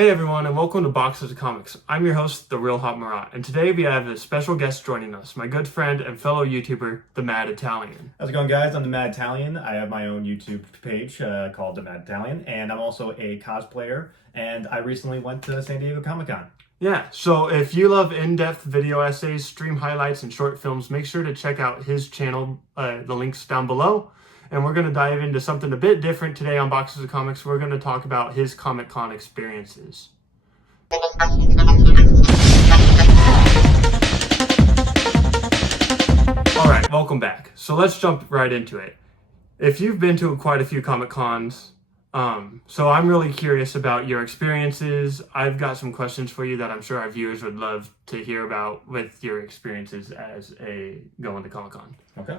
Hey everyone, and welcome to Boxes of Comics. I'm your host, The Real Hot Marat, and today we have a special guest joining us, my good friend and fellow YouTuber, The Mad Italian. How's it going, guys? I'm the Mad Italian. I have my own YouTube page called The Mad Italian, and I'm also a cosplayer. And I recently went to San Diego Comic-Con. Yeah, so if you love in-depth video essays, stream highlights, and short films, make sure to check out his channel. The link's down below. And we're going to dive into something a bit different today on Boxes of Comics. We're going to talk about his Comic-Con experiences. Alright, welcome back. So let's jump right into it. If you've been to quite a few Comic-Cons, so I'm really curious about your experiences. I've got some questions for you that I'm sure our viewers would love to hear about with your experiences as going to Comic-Con. Okay.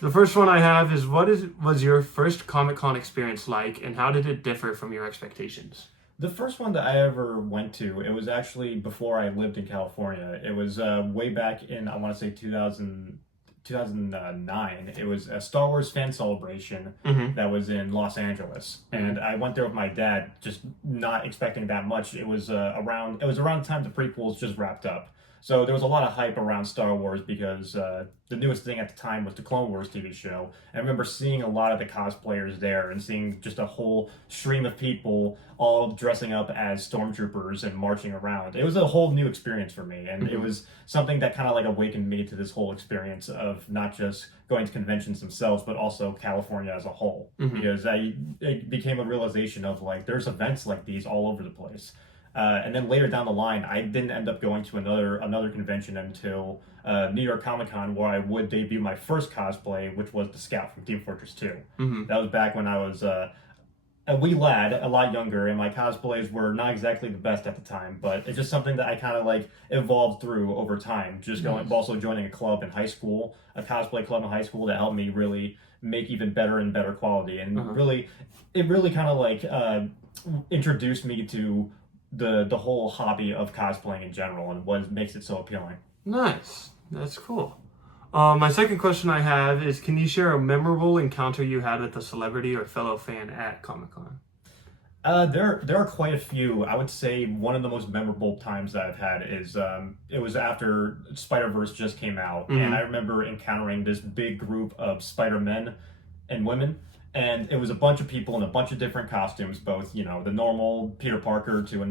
The first one I have is was your first Comic-Con experience like, and how did it differ from your expectations? The first one that I ever went to, it was actually before I lived in California. It was way back in, I want to say 2009. It was a Star Wars fan celebration that was in Los Angeles, and I went there with my dad, just not expecting that much. It was around the time the prequels just wrapped up, so there was a lot of hype around Star Wars because the newest thing at the time was the Clone Wars TV show. And I remember seeing a lot of the cosplayers there and seeing just a whole stream of people all dressing up as stormtroopers and marching around. It was a whole new experience for me, and it was something that kind of like awakened me to this whole experience of not just going to conventions themselves, but also California as a whole. Because it became a realization of like there's events like these all over the place. And then later down the line, I didn't end up going to another convention until New York Comic Con, where I would debut my first cosplay, which was the Scout from Team Fortress 2. That was back when I was a wee lad, a lot younger, and my cosplays were not exactly the best at the time, but it's just something that I kind of like evolved through over time. Just also joining a club in high school, a cosplay club in high school that helped me really make even better and better quality, and it really kind of like introduced me to the whole hobby of cosplaying in general and what makes it so appealing. Nice. That's cool. My second question I have is, can you share a memorable encounter you had with a celebrity or fellow fan at Comic-Con? There are quite a few. I would say one of the most memorable times that I've had is it was after Spider-Verse just came out, and I remember encountering this big group of Spider-Men and women. And it was a bunch of people in a bunch of different costumes, both, you know, the normal Peter Parker to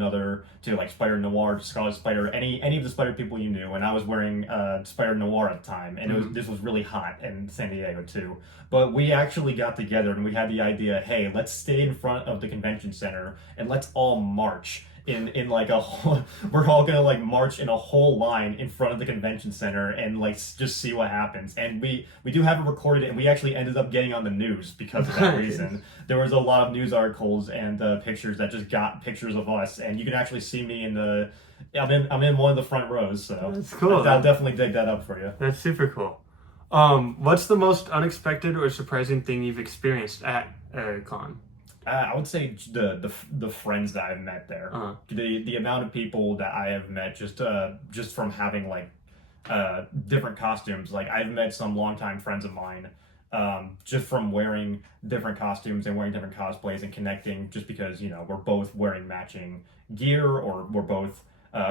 like Spider-Noir, Scarlet Spider, any of the Spider people you knew. And I was wearing Spider-Noir at the time, and this was really hot in San Diego too. But we actually got together and we had the idea, hey, let's stay in front of the convention center and let's all march in like a whole, we're all gonna like march in a whole line in front of the convention center and like just see what happens. And we do have it recorded, and we actually ended up getting on the news because of that reason. There was a lot of news articles and pictures that just got pictures of us, and you can actually see me I'm in one of the front rows, so that's cool. I'll definitely dig that up for you. That's super cool. What's the most unexpected or surprising thing you've experienced at con? I would say the friends that I've met there, the amount of people that I have met just from having like different costumes. Like I've met some longtime friends of mine just from wearing different costumes and wearing different cosplays and connecting, just because, you know, we're both wearing matching gear or we're both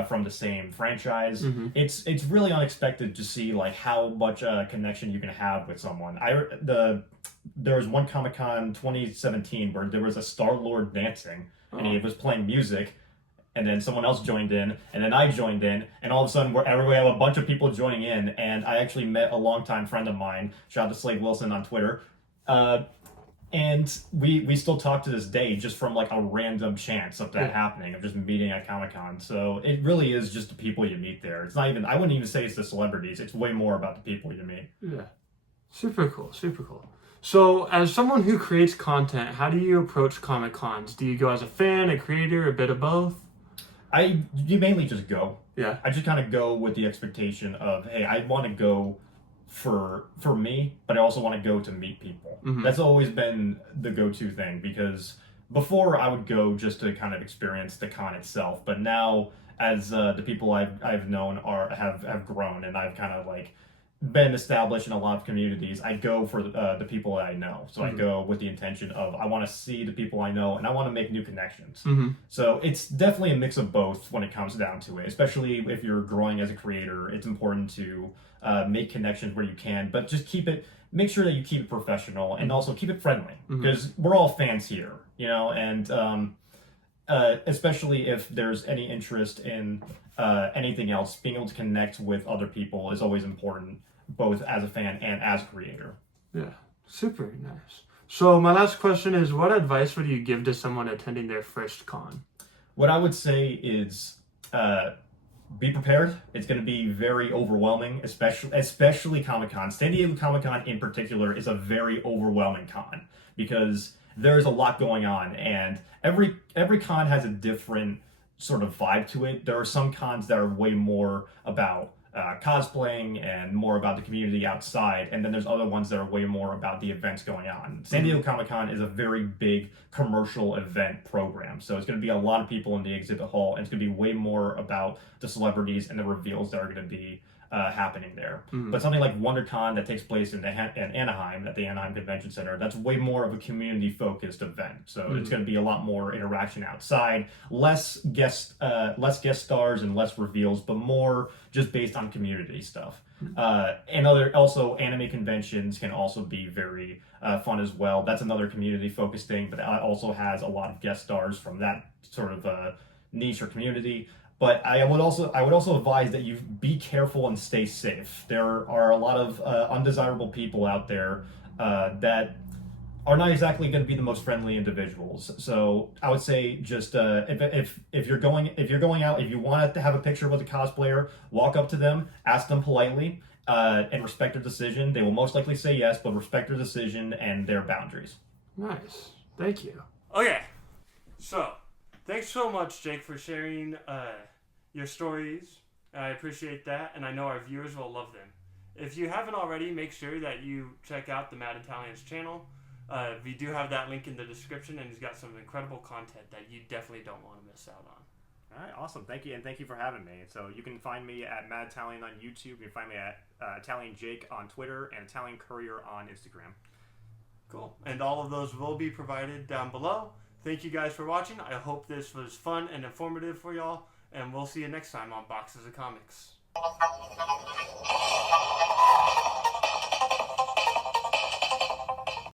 from the same franchise. It's really unexpected to see like how much connection you can have with someone. There was one Comic-Con 2017 where there was a Star-Lord dancing, and he was playing music, and then someone else joined in, and then I joined in, and all of a sudden we have a bunch of people joining in, and I actually met a longtime friend of mine, shout out to Slade Wilson on Twitter, and we still talk to this day just from like a random chance of that happening, of just meeting at Comic-Con. So it really is just the people you meet there. It's not even, I wouldn't even say it's the celebrities, it's way more about the people you meet. Yeah. Super cool, super cool. So, as someone who creates content, how do you approach Comic-Cons? Do you go as a fan, a creator, a bit of both? You mainly just go. Yeah. I just kind of go with the expectation of, hey, I want to go for me, but I also want to go to meet people. That's always been the go-to thing, because before I would go just to kind of experience the con itself, but now as the people I've known have grown, and I've kind of like been established in a lot of communities, I go for the people that I know. So I go with the intention of I want to see the people I know and I want to make new connections. So it's definitely a mix of both when it comes down to it. Especially if you're growing as a creator, it's important to make connections where you can, but just make sure that you keep it professional and also keep it friendly because we're all fans here, you know, and especially if there's any interest in anything else, being able to connect with other people is always important, both as a fan and as a creator. Yeah, super nice. So my last question is, what advice would you give to someone attending their first con? What I would say is be prepared. It's going to be very overwhelming, especially Comic-Con. San Diego Comic-Con in particular is a very overwhelming con because there's a lot going on, and every con has a different sort of vibe to it. There are some cons that are way more about cosplaying and more about the community outside, and then there's other ones that are way more about the events going on. San Diego Comic-Con is a very big commercial event program, so it's going to be a lot of people in the exhibit hall, and it's going to be way more about the celebrities and the reveals that are going to be happening there. But something like WonderCon that takes place in Anaheim at the Anaheim Convention Center, that's way more of a community-focused event. So it's going to be a lot more interaction outside, less guest stars and less reveals, but more just based on community stuff. And also anime conventions can also be very fun as well. That's another community-focused thing, but it also has a lot of guest stars from that sort of niche or community. But I would also advise that you be careful and stay safe. There are a lot of undesirable people out there that are not exactly going to be the most friendly individuals. So I would say just if you're going out, if you want to have a picture with a cosplayer, walk up to them, ask them politely, and respect their decision. They will most likely say yes, but respect their decision and their boundaries. Nice, thank you. Okay, so thanks so much, Jake, for sharing your stories. I appreciate that, and I know our viewers will love them. If you haven't already, make sure that you check out the Mad Italians channel. We do have that link in the description, and he's got some incredible content that you definitely don't want to miss out on. All right, awesome. Thank you, and thank you for having me. So you can find me at Mad Italian on YouTube. You can find me at Italian Jake on Twitter and Italian Courier on Instagram. Cool. And all of those will be provided down below. Thank you guys for watching. I hope this was fun and informative for y'all, and we'll see you next time on Boxes of Comics.